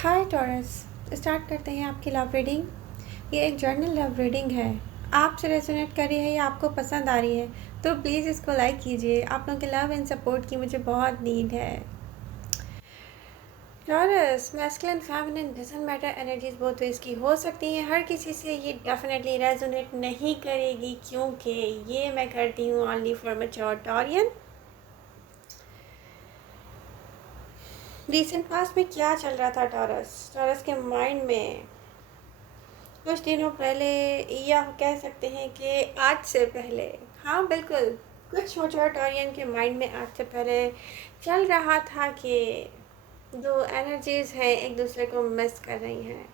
हाय taurus. Start करते हैं आपकी लव रीडिंग। ये एक जर्नल लव रीडिंग है। आपसे रेजोनेट कर रही है या आपको पसंद आ रही है तो प्लीज़ इसको लाइक कीजिए। आप लोगों के लव एंड सपोर्ट की मुझे बहुत नीड है। Taurus, masculine feminine doesn't matter, energies बहुत वेज की हो सकती हैं। हर किसी से ये डेफिनेटली रेजोनेट नहीं करेगी क्योंकि ये मैं करती हूँ only for mature Taurean. Recent past में क्या चल रहा था टॉरस के माइंड में कुछ दिनों पहले, या कह सकते हैं कि आज से पहले। हाँ बिल्कुल, कुछ मैच्योर के माइंड में आज से पहले चल रहा था कि दो एनर्जीज हैं एक दूसरे को मिस कर रही हैं।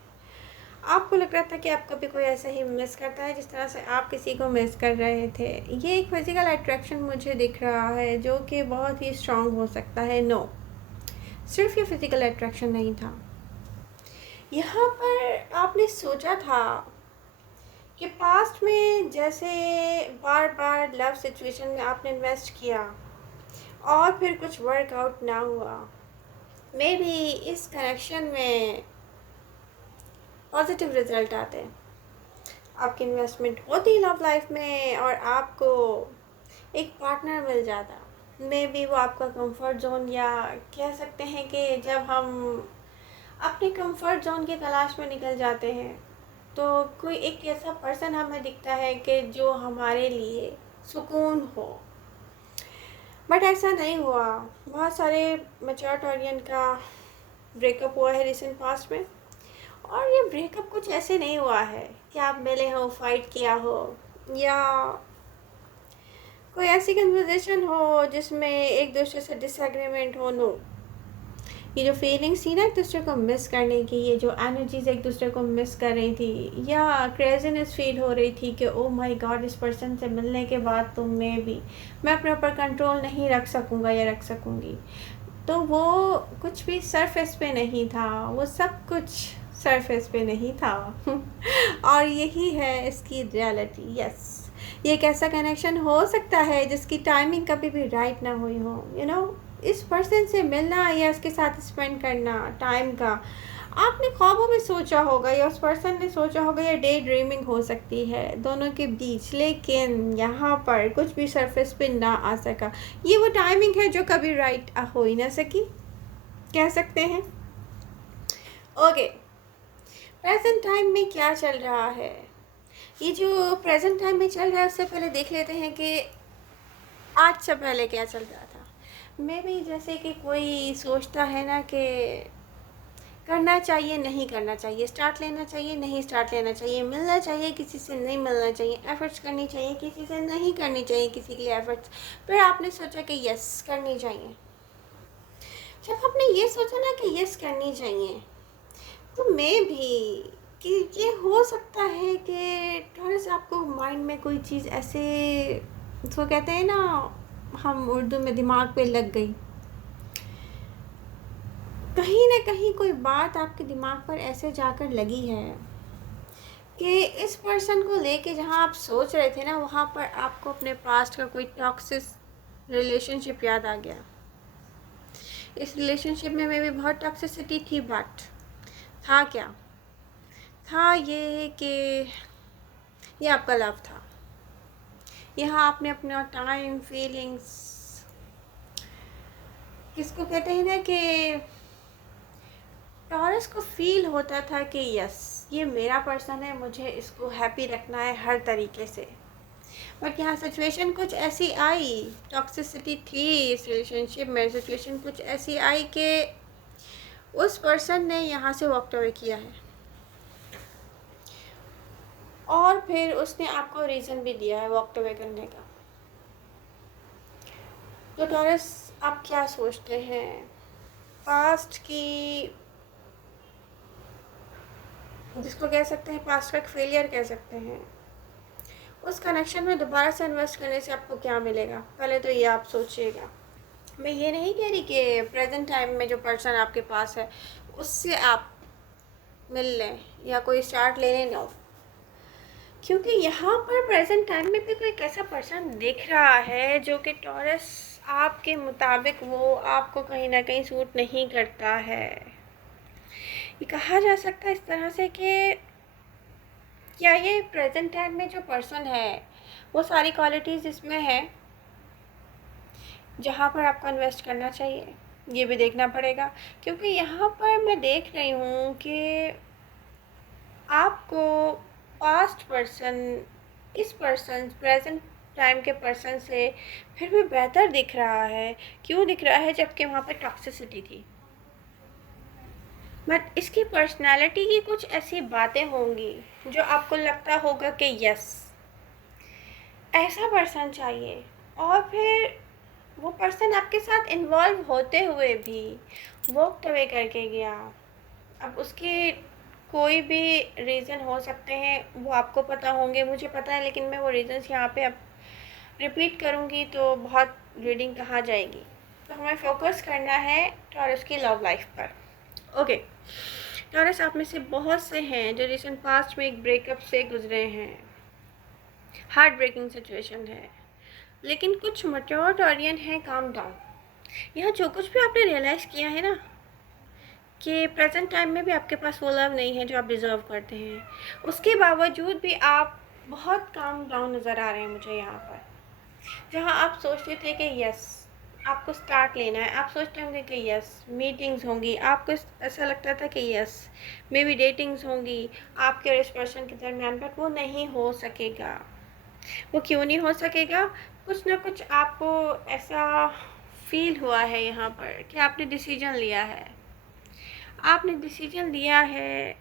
आपको लग रहा था कि आपको भी कोई ऐसा ही मिस करता है जिस तरह से आप किसी को मिस कर रहे थे। ये एक फिजिकल अट्रैक्शन मुझे दिख रहा है जो कि बहुत ही स्ट्रांग हो सकता है। नो, सिर्फ ये फिजिकल अट्रैक्शन नहीं था। यहाँ पर आपने सोचा था कि पास्ट में जैसे बार बार लव सिचुएशन में आपने इन्वेस्ट किया और फिर कुछ वर्कआउट ना हुआ, मे बी इस कनेक्शन में पॉजिटिव रिजल्ट आते, आपकी इन्वेस्टमेंट होती लव लाइफ में और आपको एक पार्टनर मिल जाता। मे बी वो आपका कंफर्ट जोन, या कह सकते हैं कि जब हम अपने कंफर्ट जोन की तलाश में निकल जाते हैं तो कोई एक ऐसा पर्सन हमें दिखता है कि जो हमारे लिए सुकून हो। बट ऐसा नहीं हुआ। बहुत सारे मैच्योर टॉरियन का ब्रेकअप हुआ है रिसेंट पास्ट में, और ये ब्रेकअप कुछ ऐसे नहीं हुआ है कि आप मिले हो, फाइट किया हो, या कोई ऐसी कन्वर्सेशन हो जिसमें एक दूसरे से डिसएग्रीमेंट हो। नो, ये जो फीलिंग्स थी ना एक दूसरे को मिस करने की, ये जो एनर्जीज एक दूसरे को मिस कर रही थी, या क्रेजीनेस फील हो रही थी कि ओ माय गॉड, इस पर्सन से मिलने के बाद तो मैं अपने ऊपर कंट्रोल नहीं रख सकूँगा या रख सकूँगी, तो वो कुछ भी सरफेस पे नहीं था। वो सब कुछ सरफेस पे नहीं था और यही है इसकी रियलिटी। यस, ये एक ऐसा कनेक्शन हो सकता है जिसकी टाइमिंग कभी भी राइट ना हुई हो। इस पर्सन से मिलना या इसके साथ स्पेंड करना टाइम का आपने ख्वाबों में सोचा होगा, या उस पर्सन ने सोचा होगा, या डे ड्रीमिंग हो सकती है दोनों के बीच, लेकिन यहाँ पर कुछ भी सरफेस पे ना आ सका। ये वो टाइमिंग है जो कभी राइट हो ही ना सकी, कह सकते हैं। ओके, प्रेजेंट टाइम में क्या चल रहा है? ये जो प्रेजेंट टाइम में चल रहा है उससे पहले देख लेते हैं कि आज से पहले क्या चल रहा था। मे बी जैसे कि कोई सोचता है ना कि करना चाहिए नहीं करना चाहिए, स्टार्ट लेना चाहिए नहीं स्टार्ट लेना चाहिए, मिलना चाहिए किसी से नहीं मिलना चाहिए, एफर्ट्स करनी चाहिए किसी से नहीं करनी चाहिए किसी के लिए एफर्ट्स। फिर आपने सोचा कि यस करनी चाहिए। जब आपने ये सोचा ना कि यस करनी चाहिए, तो मे भी कि ये हो सकता है कि थोड़ा सा आपको माइंड में कोई चीज़ ऐसे, तो कहते हैं ना हम उर्दू में, दिमाग पे लग गई। कहीं ना कहीं कोई बात आपके दिमाग पर ऐसे जाकर लगी है कि इस पर्सन को लेके जहाँ आप सोच रहे थे ना, वहाँ पर आपको अपने पास्ट का कोई टॉक्सिक रिलेशनशिप याद आ गया। इस रिलेशनशिप में भी बहुत टॉक्सिसिटी थी, बट था क्या? था ये कि ये आपका लव था। यहाँ आपने अपना टाइम, फीलिंग्स, किसको कहते हैं ना कि टॉरस को फील होता था कि यस ये मेरा पर्सन है, मुझे इसको हैप्पी रखना है हर तरीके से। बट यहाँ सिचुएशन कुछ ऐसी आई, टॉक्सिसिटी थी इस रिलेशनशिप में, सिचुएशन कुछ ऐसी आई कि उस पर्सन ने यहाँ से वॉक अवे किया है, और फिर उसने आपको रीज़न भी दिया है वॉक अवे करने का। तो टॉरस, आप क्या सोचते हैं पास्ट की, जिसको कह सकते हैं पास्ट का एक फेलियर कह सकते हैं, उस कनेक्शन में दोबारा से इन्वेस्ट करने से आपको क्या मिलेगा? पहले तो ये आप सोचिएगा। मैं ये नहीं कह रही कि प्रेजेंट टाइम में जो पर्सन आपके पास है उससे आप मिल लें या कोई स्टार्ट ले लें, नो, क्योंकि यहाँ पर प्रेजेंट टाइम में भी कोई ऐसा पर्सन दिख रहा है जो कि टॉरस आपके मुताबिक वो आपको कहीं ना कहीं सूट नहीं करता है। ये कहा जा सकता है इस तरह से कि क्या ये प्रेजेंट टाइम में जो पर्सन है वो सारी क्वालिटीज़ इसमें है जहाँ पर आपको इन्वेस्ट करना चाहिए, ये भी देखना पड़ेगा। क्योंकि यहाँ पर मैं देख रही हूँ कि आपको पास्ट पर्सन इस पर्सन प्रेजेंट टाइम के पर्सन से फिर भी बेहतर दिख रहा है। क्यों दिख रहा है? जबकि वहाँ पर टॉक्सिसिटी थी, बट इसकी पर्सनालिटी की कुछ ऐसी बातें होंगी जो आपको लगता होगा कि यस, ऐसा पर्सन चाहिए। और फिर वो पर्सन आपके साथ इन्वॉल्व होते हुए भी वॉकड अवे करके गया। अब उसके कोई भी रीज़न हो सकते हैं, वो आपको पता होंगे, मुझे पता है, लेकिन मैं वो रीज़न्स यहाँ पे अब रिपीट करूँगी तो बहुत रीडिंग कहाँ जाएगी। तो हमें फोकस करना है टॉरस की लव लाइफ पर। ओके, टॉरस आप में से बहुत से हैं जो रिसेंट पास्ट में एक ब्रेकअप से गुजरे हैं, हार्ट ब्रेकिंग सिचुएशन है, लेकिन कुछ मैच्योर टॉरियन है काम डाउन। यह जो कुछ भी आपने रियलाइज़ किया है ना कि प्रेजेंट टाइम में भी आपके पास वो लव नहीं है जो आप डिज़र्व करते हैं, उसके बावजूद भी आप बहुत काम डाउन नज़र आ रहे हैं मुझे यहाँ पर। जहाँ आप सोचते थे कि यस आपको स्टार्ट लेना है, आप सोचते होंगे कि यस मीटिंग्स होंगी, आपको ऐसा लगता था कि यस मे बी डेटिंग्स होंगी आपके और इस पर्सन के दरमियान, बट वो नहीं हो सकेगा। वो क्यों नहीं हो सकेगा? कुछ ना कुछ आपको ऐसा फील हुआ है यहाँ पर कि आपने डिसीजन लिया है, आपने डिसीजन लिया है,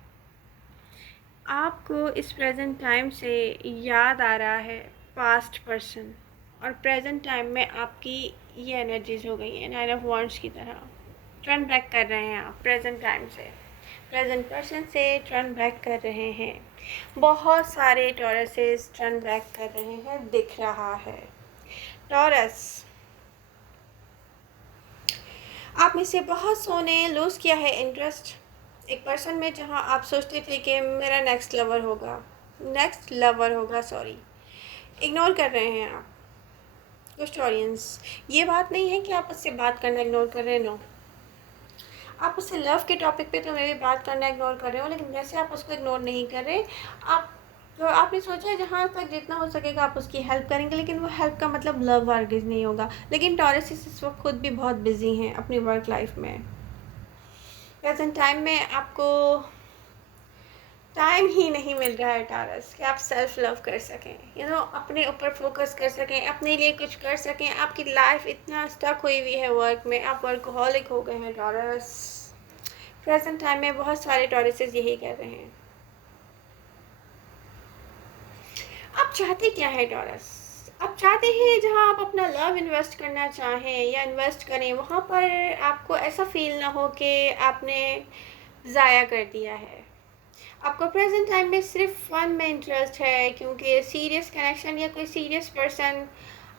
आपको इस प्रेजेंट टाइम से याद आ रहा है पास्ट पर्सन, और प्रेजेंट टाइम में आपकी ये एनर्जीज हो गई हैं 9 ऑफ वांड्स की तरह। टर्न बैक कर रहे हैं आप प्रेजेंट टाइम से, प्रेजेंट पर्सन से टर्न बैक कर रहे हैं। बहुत सारे टॉरसेस टर्न बैक कर रहे हैं, दिख रहा है। टॉरस, आप में से बहुत सो ने लूज़ किया है इंटरेस्ट एक पर्सन में, जहां आप सोचते थे कि मेरा नेक्स्ट लवर होगा, सॉरी, इग्नोर कर रहे हैं आप कुछ टॉरियंस। ये बात नहीं है कि आप उससे बात करना इग्नोर कर रहे हैं, नो, आप उससे लव के टॉपिक पे तो मैं भी बात करना इग्नोर कर रहे हो, लेकिन वैसे आप उसको इग्नोर नहीं कर रहे। आप तो आपने सोचा है जहाँ तक जितना हो सकेगा आप उसकी हेल्प करेंगे, लेकिन वो हेल्प का मतलब लव वर्गेज नहीं होगा। लेकिन टॉरस इस वक्त खुद भी बहुत बिजी हैं अपनी वर्क लाइफ में। प्रेजेंट टाइम में आपको टाइम ही नहीं मिल रहा है टॉरस कि आप सेल्फ लव कर सकें, अपने ऊपर फोकस कर सकें, अपने लिए कुछ कर सकें। आपकी लाइफ इतना स्टक हुई हुई है वर्क में, आप वर्कहॉलिक हो गए हैं टॉरस। प्रेजेंट टाइम में बहुत सारे टॉरसेस यही कर रहे हैं। आप चाहते क्या है टॉरस? आप चाहते हैं जहां आप अपना लव इन्वेस्ट करना चाहें या इन्वेस्ट करें, वहां पर आपको ऐसा फील ना हो कि आपने ज़ाया कर दिया है। आपको प्रेजेंट टाइम में सिर्फ फन में इंटरेस्ट है, क्योंकि सीरियस कनेक्शन या कोई सीरियस पर्सन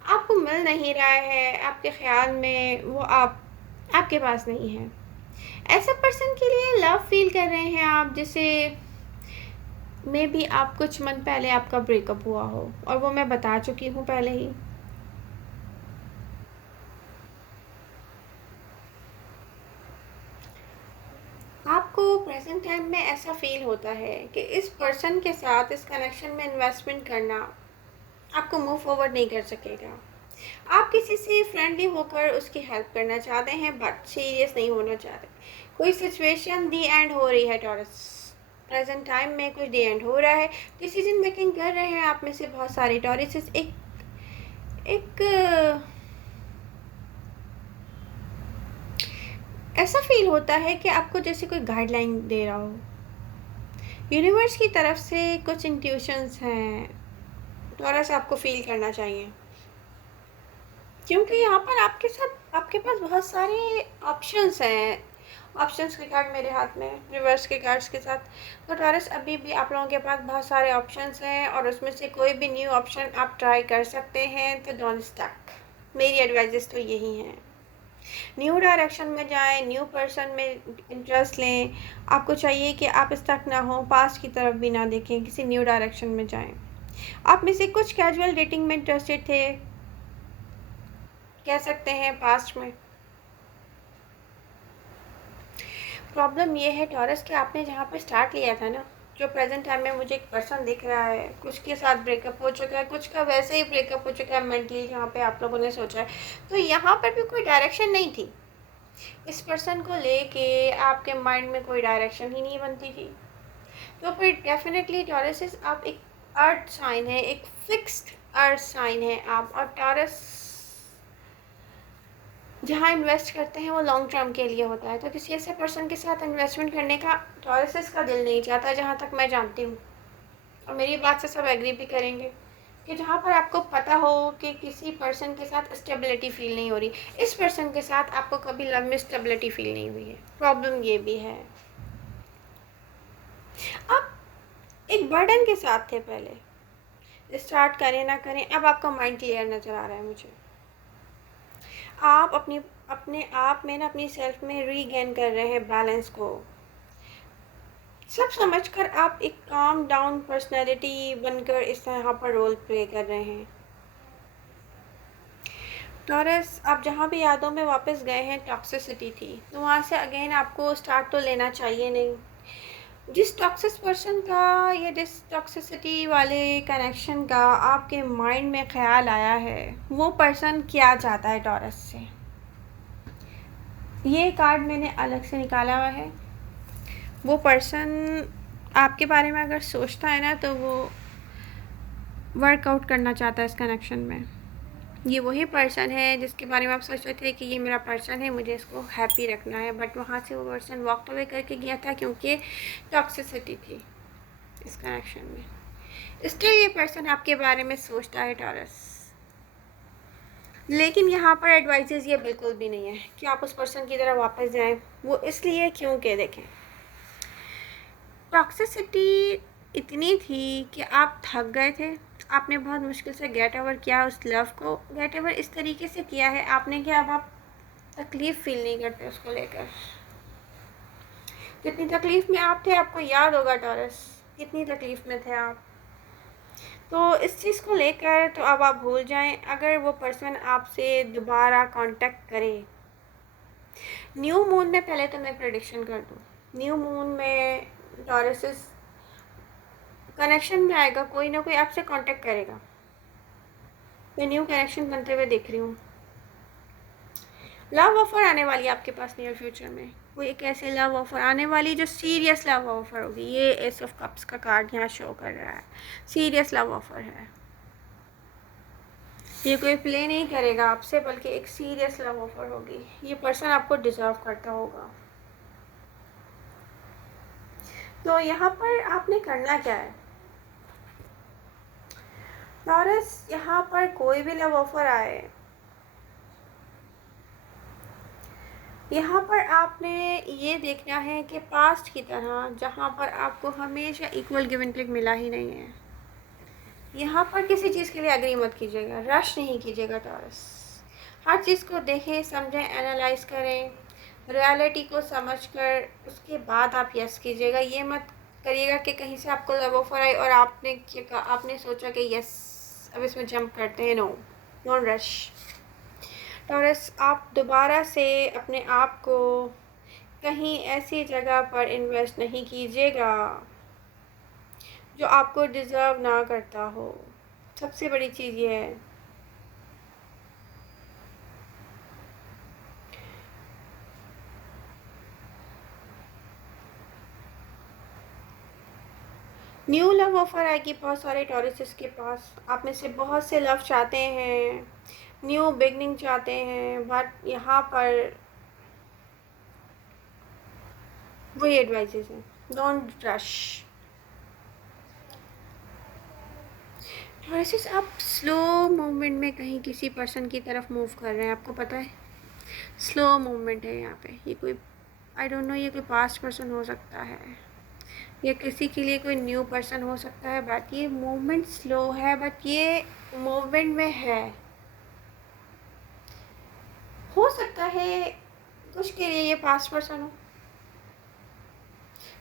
आपको मिल नहीं रहा है, आपके ख्याल में वो आपके पास नहीं है। ऐसा पर्सन के लिए लव फील कर रहे हैं आप, जिसे मे बी आप कुछ मंथ पहले आपका ब्रेकअप हुआ हो, और वो मैं बता चुकी हूँ पहले ही। आपको प्रेजेंट टाइम में ऐसा फील होता है कि इस पर्सन के साथ इस कनेक्शन में इन्वेस्टमेंट करना आपको मूव फॉरवर्ड नहीं कर सकेगा। आप किसी से फ्रेंडली होकर उसकी हेल्प करना चाहते हैं, बट सीरियस नहीं होना चाहते। कोई सिचुएशन दी एंड हो रही है टॉरस, प्रेजेंट टाइम में कुछ दी एंड हो रहा है, डिसीजन मेकिंग कर रहे हैं आप में से बहुत सारे टॉरस। एक ऐसा फील होता है कि आपको जैसे कोई गाइडलाइन दे रहा हो, यूनिवर्स की तरफ से कुछ इंट्यूशंस हैं, टॉरस आपको फील करना चाहिए। क्योंकि यहाँ पर आपके पास बहुत सारे ऑप्शंस हैं। ऑप्शंस के कार्ड मेरे हाथ में रिवर्स के कार्ड्स के साथ, तो टॉरस अभी भी आप लोगों के पास बहुत सारे ऑप्शंस हैं, और उसमें से कोई भी न्यू ऑप्शन आप ट्राई कर सकते हैं। तो डोंट स्टक, मेरी एडवाइजेस तो यही हैं। न्यू डायरेक्शन में जाएं, न्यू पर्सन में इंटरेस्ट लें। आपको चाहिए कि आप स्टक ना हो, पास्ट की तरफ भी ना देखें, किसी न्यू डायरेक्शन में जाएं। आप में से कुछ कैजुअल डेटिंग में इंटरेस्टेड थे, कह सकते हैं पास्ट में। प्रॉब्लम ये है टॉरस कि आपने जहाँ पे स्टार्ट लिया था ना, जो प्रेजेंट टाइम में मुझे एक पर्सन दिख रहा है, कुछ के साथ ब्रेकअप हो चुका है, कुछ का वैसे ही ब्रेकअप हो चुका है मेंटली, जहाँ पे आप लोगों ने सोचा है, तो यहाँ पर भी कोई डायरेक्शन नहीं थी। इस पर्सन को लेके आपके माइंड में कोई डायरेक्शन ही नहीं बनती थी। तो फिर डेफिनेटली टॉरस आप एक अर्थ साइन है, एक फिक्स्ड अर्थ साइन है आप, और टॉरस जहाँ इन्वेस्ट करते हैं वो लॉन्ग टर्म के लिए होता है। तो किसी ऐसे पर्सन के साथ इन्वेस्टमेंट करने का टॉरस का दिल नहीं चाहता, जहाँ तक मैं जानती हूँ, और मेरी बात से सब एग्री भी करेंगे कि जहाँ पर आपको पता हो कि किसी पर्सन के साथ स्टेबिलिटी फील नहीं हो रही। इस पर्सन के साथ आपको कभी लव में स्टेबिलिटी फील नहीं हुई है। प्रॉब्लम ये भी है, आप एक बर्डन के साथ थे पहले, स्टार्ट करें ना करें, अब आपका माइंड क्लियर नज़र आ रहा है मुझे। आप अपने आप में ना, अपनी सेल्फ में रीगेन कर रहे हैं बैलेंस को, सब समझकर आप एक काम डाउन पर्सनैलिटी बनकर इस तरह पर रोल प्ले कर रहे हैं। टॉरस आप जहाँ भी यादों में वापस गए हैं, टॉक्सिसिटी थी, तो वहाँ से अगेन आपको स्टार्ट तो लेना चाहिए नहीं। जिस टॉक्सिस पर्सन का या जिस टॉक्सिसिटी वाले कनेक्शन का आपके माइंड में ख्याल आया है, वो पर्सन क्या चाहता है टॉरस से, ये कार्ड मैंने अलग से निकाला हुआ है। वो पर्सन आपके बारे में अगर सोचता है ना, तो वो वर्कआउट करना चाहता है इस कनेक्शन में। ये वही पर्सन है जिसके बारे में आप सोच रहे थे कि ये मेरा पर्सन है, मुझे इसको हैप्पी रखना है, बट वहाँ से वो पर्सन वॉक अवे करके गया था क्योंकि टॉक्सिसिटी थी इस कनेक्शन में। स्टिल ये पर्सन आपके बारे में सोचता है टॉरस, लेकिन यहाँ पर एडवाइजेस ये बिल्कुल भी नहीं है कि आप उस पर्सन की तरह वापस जाएं। वो इसलिए क्योंकि देखें, टॉक्सिसिटी इतनी थी कि आप थक गए थे, आपने बहुत मुश्किल से गेट ओवर किया उस लव को। गेट ओवर इस तरीके से किया है आपने कि अब आप तकलीफ़ फील नहीं करते उसको लेकर। कितनी तकलीफ़ में आप थे, आपको याद होगा टॉरस, कितनी तकलीफ़ में थे आप। तो इस चीज़ को लेकर तो अब आप भूल जाएं। अगर वो पर्सन आपसे दोबारा कांटेक्ट करे, न्यू मून में, पहले तो मैं प्रेडिक्शन कर दूँ, न्यू मून में टॉरस कनेक्शन में आएगा, कोई ना कोई आपसे कांटेक्ट करेगा। मैं न्यू कनेक्शन बनते हुए देख रही हूँ। लव ऑफर आने वाली है आपके पास नियर फ्यूचर में, कोई एक ऐसे लव ऑफर आने वाली जो सीरियस लव ऑफर होगी। ये एस ऑफ कप्स का कार्ड यहाँ शो कर रहा है, सीरियस लव ऑफर है। ये कोई प्ले नहीं करेगा आपसे, बल्कि एक सीरियस लव ऑफर होगी। ये पर्सन आपको डिजर्व करता होगा। तो यहाँ पर आपने करना क्या है टॉरस, यहाँ पर कोई भी लव ऑफर आए, यहाँ पर आपने ये देखना है कि पास्ट की तरह जहाँ पर आपको हमेशा इक्वल गिव एंड टेक मिला ही नहीं है, यहाँ पर किसी चीज़ के लिए एग्री मत कीजिएगा, रश नहीं कीजिएगा टॉरस। हर चीज़ को देखें, समझें, एनालाइज करें, रियलिटी को समझकर उसके बाद आप यस कीजिएगा। ये मत करिएगा कि कहीं से आपको लव ऑफर आए और आपने सोचा कि यस अब इसमें जंप करते हैं। No, don't rush Taurus. आप दोबारा से अपने आप को कहीं ऐसी जगह पर इन्वेस्ट नहीं कीजिएगा जो आपको डिज़र्व ना करता हो। सबसे बड़ी चीज़ ये है। न्यू लव ऑफर आएगी बहुत सारे टॉरसेस के पास। आप में से बहुत से लव चाहते हैं, न्यू बिगनिंग चाहते हैं, बट यहाँ पर वही एडवाइजेस हैं, डोंट रश टॉरसेस। आप स्लो मूवमेंट में कहीं किसी पर्सन की तरफ मूव कर रहे हैं, आपको पता है स्लो मूवमेंट है यहाँ पे। ये कोई आई डोंट नो, ये कोई पास्ट पर्सन हो सकता है या किसी के लिए कोई न्यू पर्सन हो सकता है, बट ये मूवमेंट स्लो है, बट ये मूवमेंट में है। हो सकता है कुछ के लिए ये पास्ट पर्सन हो,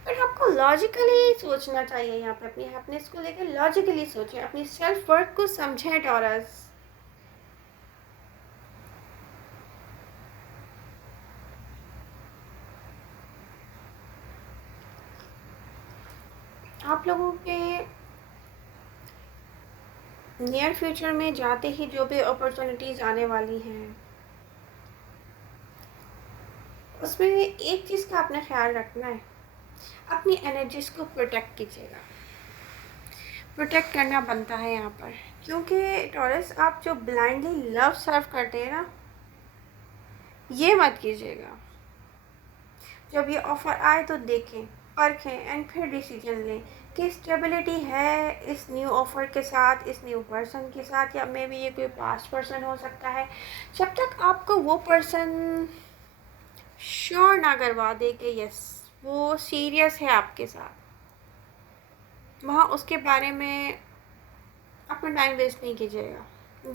बट आपको लॉजिकली सोचना चाहिए। यहाँ पे अपनी हैप्पीनेस को लेकर लॉजिकली सोचें, अपनी सेल्फ वर्थ को समझें टॉरस। आप लोगों के नियर फ्यूचर में जाते ही जो भी अपॉर्चुनिटीज़ आने वाली हैं, उसमें एक चीज़ का आपने ख्याल रखना है, अपनी एनर्जीज़ को प्रोटेक्ट कीजिएगा। प्रोटेक्ट करना बनता है यहाँ पर, क्योंकि टॉरस आप जो ब्लाइंडली लव सर्व करते हैं ना, ये मत कीजिएगा। जब ये ऑफ़र आए तो देखें, परखें एंड फिर डिसीजन लें कि स्टेबिलिटी है इस न्यू ऑफ़र के साथ, इस न्यू पर्सन के साथ, या मे बी ये कोई पास्ट पर्सन हो सकता है। जब तक आपको वो पर्सन श्योर ना करवा दे कि यस वो सीरियस है आपके साथ, वहाँ उसके बारे में अपना टाइम वेस्ट नहीं कीजिएगा।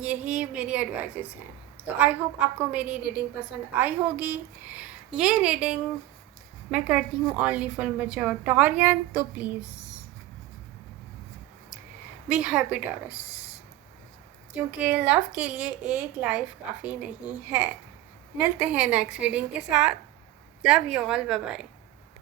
यही मेरी एडवाइसेस हैं। तो आई होप आपको मेरी रीडिंग पसंद आई होगी। ये रीडिंग मैं करती हूँ ओनली फॉर मैच्योर टॉरियन, तो प्लीज़ बी हैप्पी टॉरस, क्योंकि लव के लिए एक लाइफ काफ़ी नहीं है। मिलते हैं नेक्स्ट रीडिंग के साथ। Love you all, bye bye.